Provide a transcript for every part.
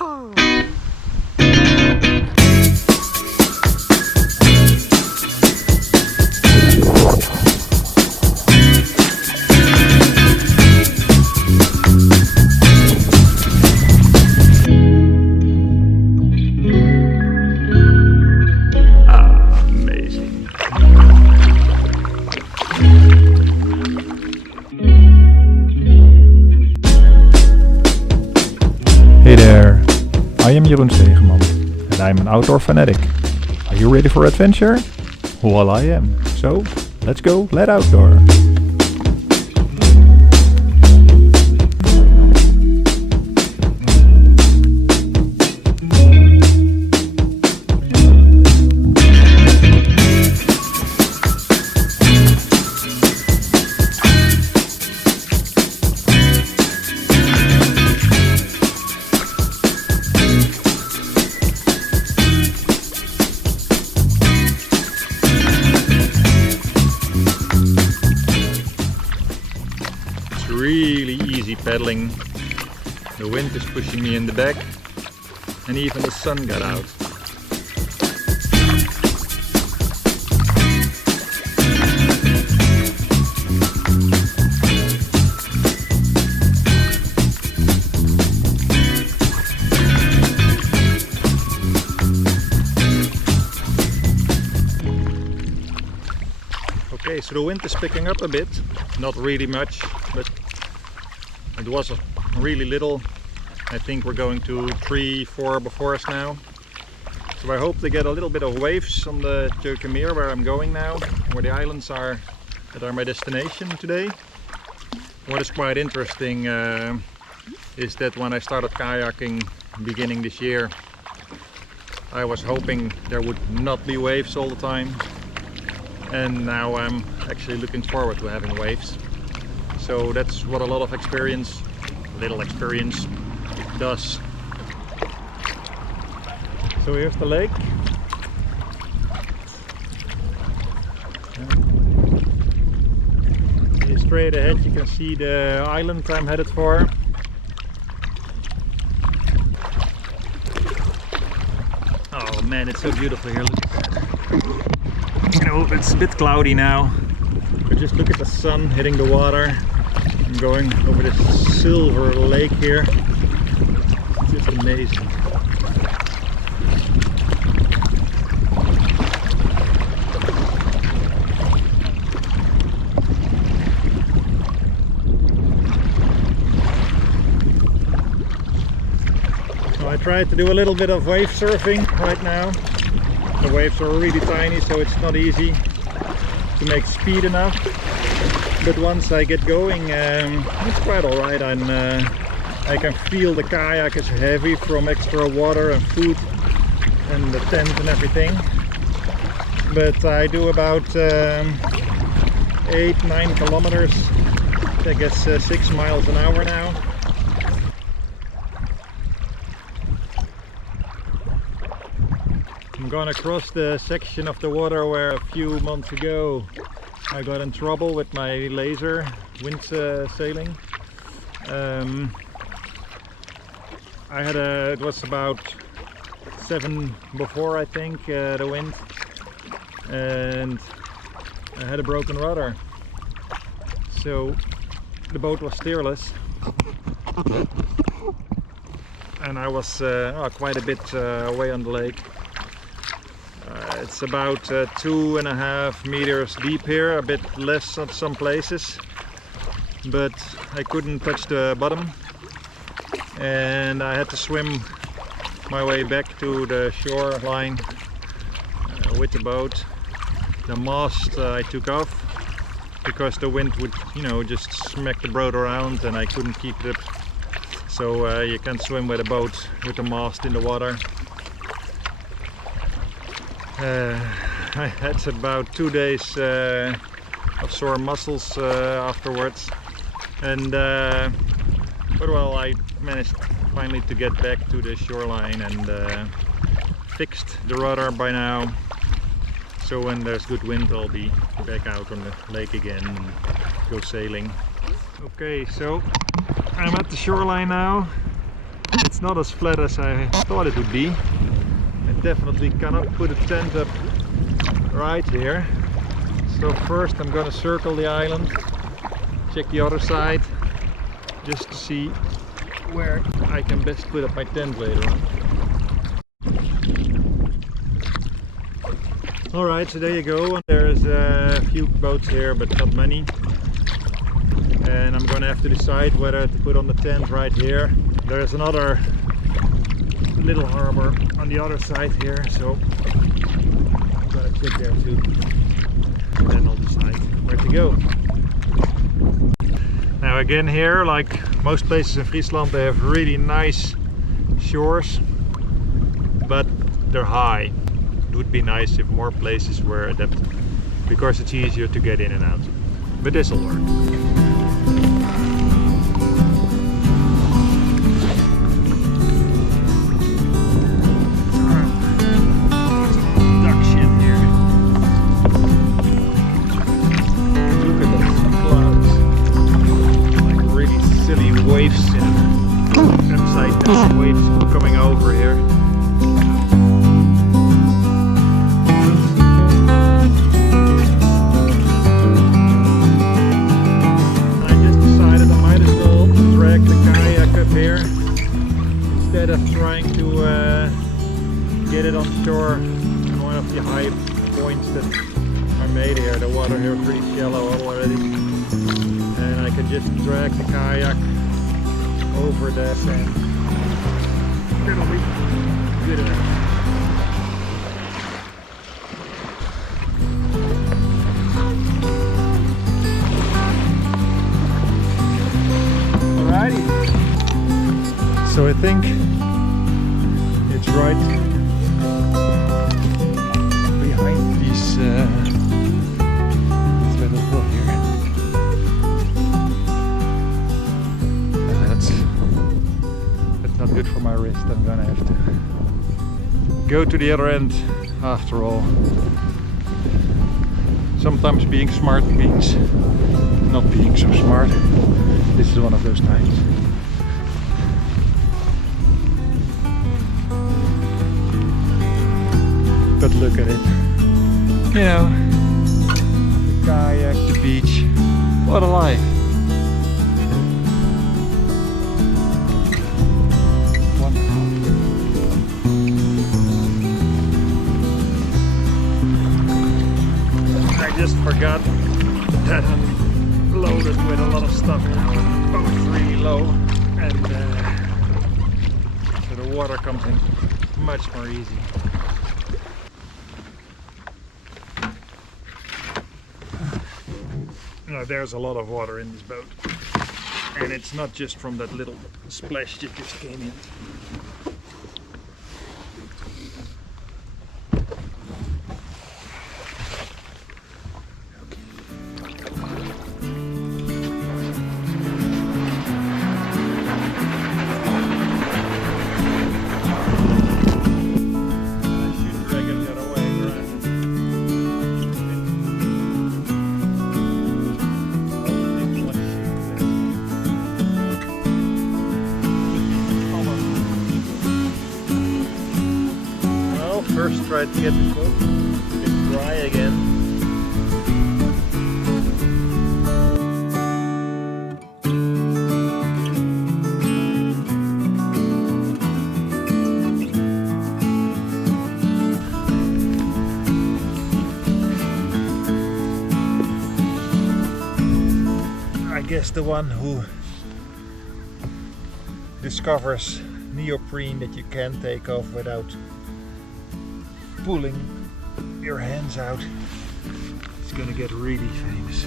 Hey there, I am Jeroen Stegeman and I'm an outdoor fanatic. Are you ready for adventure? Well, I am. So, let's go, let outdoor. Really easy paddling. The wind is pushing me in the back and even the sun got out. Okay, so the wind is picking up a bit, not really much, but it was really little. I think we're going to 3-4 before us now. So I hope to get a little bit of waves on the Tjeukenmeer where I'm going now, where the islands are that are my destination today. What is quite interesting is that when I started kayaking beginning this year, I was hoping there would not be waves all the time. And now I'm actually looking forward to having waves. So that's what a lot of experience, little experience, does. So here's the lake. Here straight ahead you can see the island I'm headed for. Oh man, it's so beautiful here, look at that. You know, it's a bit cloudy now, but just look at the sun hitting the water. I'm going over this silver lake here. It's just amazing. So I tried to do a little bit of wave surfing right now. The waves are really tiny, so it's not easy to make speed enough. But once I get going, it's quite alright. I can feel the kayak is heavy from extra water and food and the tent and everything. But I do about 8-9 kilometers, I guess 6 miles an hour now. I'm gonna cross the section of the water where a few months ago I got in trouble with my laser wind sailing. It was about 7 before I think, the wind, and I had a broken rudder. So the boat was steerless and I was quite a bit away on the lake. It's about 2.5 meters deep here, a bit less at some places, but I couldn't touch the bottom and I had to swim my way back to the shoreline with the boat. The mast I took off because the wind would, you know, just smack the boat around and I couldn't keep it up. So you can't swim with a boat with the mast in the water. I had about 2 days of sore muscles afterwards, and but well, I managed finally to get back to the shoreline and fixed the rudder by now. So when there's good wind, I'll be back out on the lake again and go sailing. Okay, so I'm at the shoreline now. It's not as flat as I thought it would be. I definitely cannot put a tent up right here. So first I'm gonna circle the island, check the other side, just to see where I can best put up my tent later on. Alright, so there you go. There's a few boats here, but not many. And I'm gonna have to decide whether to put on the tent right here. There's another little harbor on the other side here, so I'm gonna check there too. And then I'll decide where to go. Now again here, like most places in Friesland, they have really nice shores, but they're high. It would be nice if more places were adapted, because it's easier to get in and out. But this'll work. Waves and upside down waves coming over here. I just decided I might as well drag the kayak up here instead of trying to get it on shore on one of the high points that are made here. The water here is pretty shallow already, and I can just drag the kayak over the sand. It'll be good enough. Alrighty. So I think it's right behind this little hill here. Not good for my wrist. I'm gonna have to go to the other end after all. Sometimes being smart means not being so smart. This is one of those times. But look at it. You know, the kayak, the beach. What a life. I just forgot that I'm loaded with a lot of stuff now. The boat's really low, and so the water comes in much more easy. Now there's a lot of water in this boat, and it's not just from that little splash that just came in. First try to get the boat a bit dry again. I guess the one who discovers neoprene that you can take off without pulling your hands out, it's gonna get really famous.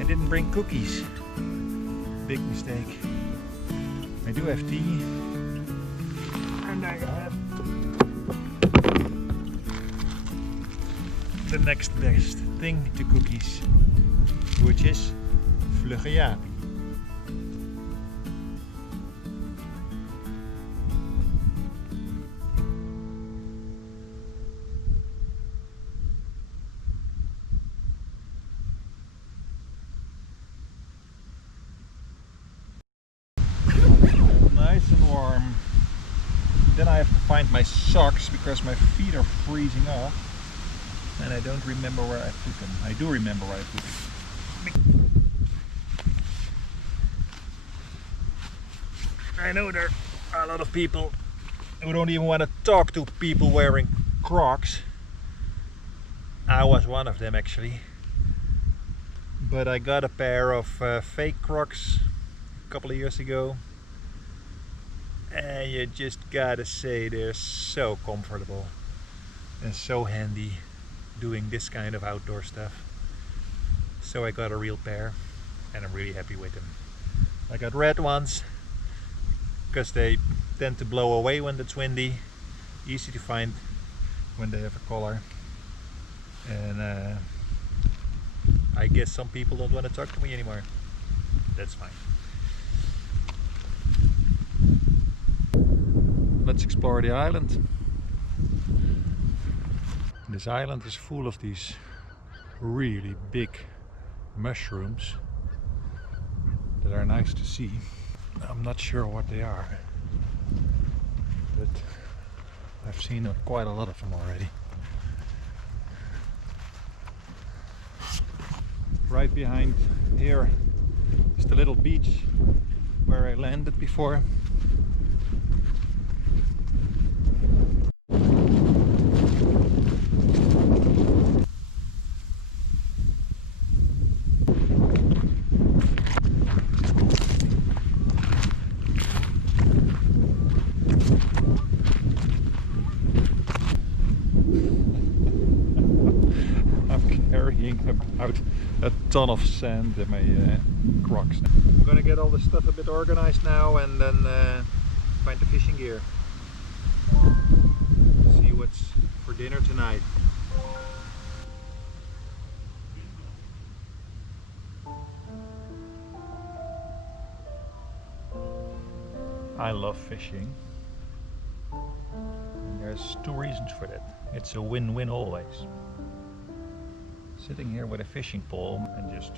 I didn't bring cookies. Big mistake. I do have tea, and I have the next best thing to cookies, which is Vlugge Jaapie. nice and warm. Then I have to find my socks because my feet are freezing off. And I don't remember where I put them. I do remember where I put them. I know there are a lot of people who don't even want to talk to people wearing Crocs. I was one of them actually. But I got a pair of fake Crocs a couple of years ago. And you just gotta say they're so comfortable and so handy doing this kind of outdoor stuff. So I got a real pair and I'm really happy with them. I got red ones because they tend to blow away when it's windy, easy to find when they have a collar, and I guess some people don't want to talk to me anymore. That's fine. Let's explore the island. This island is full of these really big mushrooms that are nice to see. I'm not sure what they are, but I've seen quite a lot of them already. Right behind here is the little beach where I landed before. Carrying about a ton of sand in my Crocs. I'm gonna get all this stuff a bit organized now and then find the fishing gear. See what's for dinner tonight. I love fishing. And there's two reasons for that. It's a win-win always. Sitting here with a fishing pole and just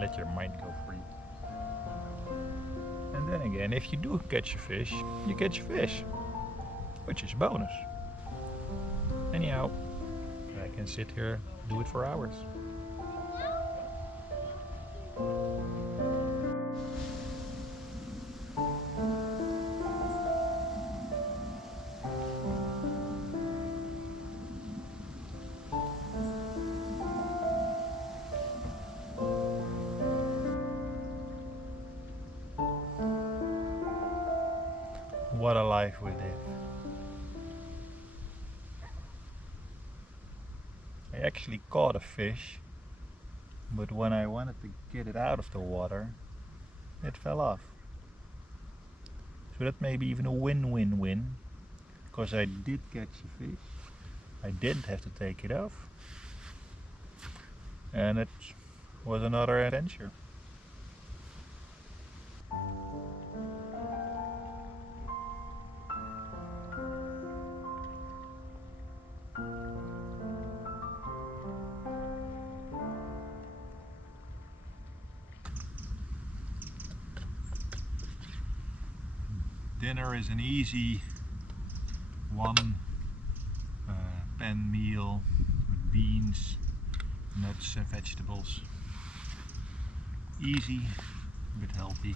let your mind go free. And then again, if you do catch a fish, you catch a fish, which is a bonus. Anyhow, I can sit here, do it for hours. What a life we live. I actually caught a fish, but when I wanted to get it out of the water, it fell off. So that may be even a win-win-win, because I did catch a fish, I didn't have to take it off, and it was another adventure. Dinner is an easy one pan meal with beans, nuts and vegetables. Easy but healthy.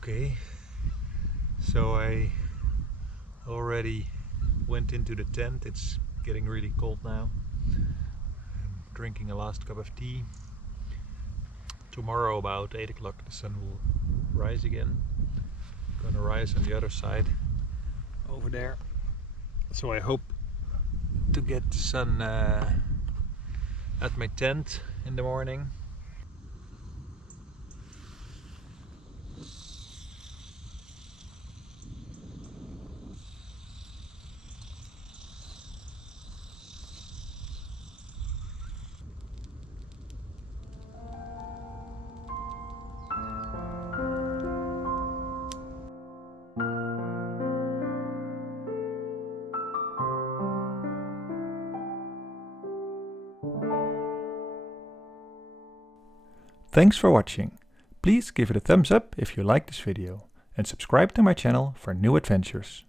Okay, so I already went into the tent. It's getting really cold now. I'm drinking a last cup of tea. Tomorrow about 8 o'clock the sun will rise again. Gonna rise on the other side over there. So I hope to get the sun at my tent in the morning. Thanks for watching. Please give it a thumbs up if you like this video and subscribe to my channel for new adventures.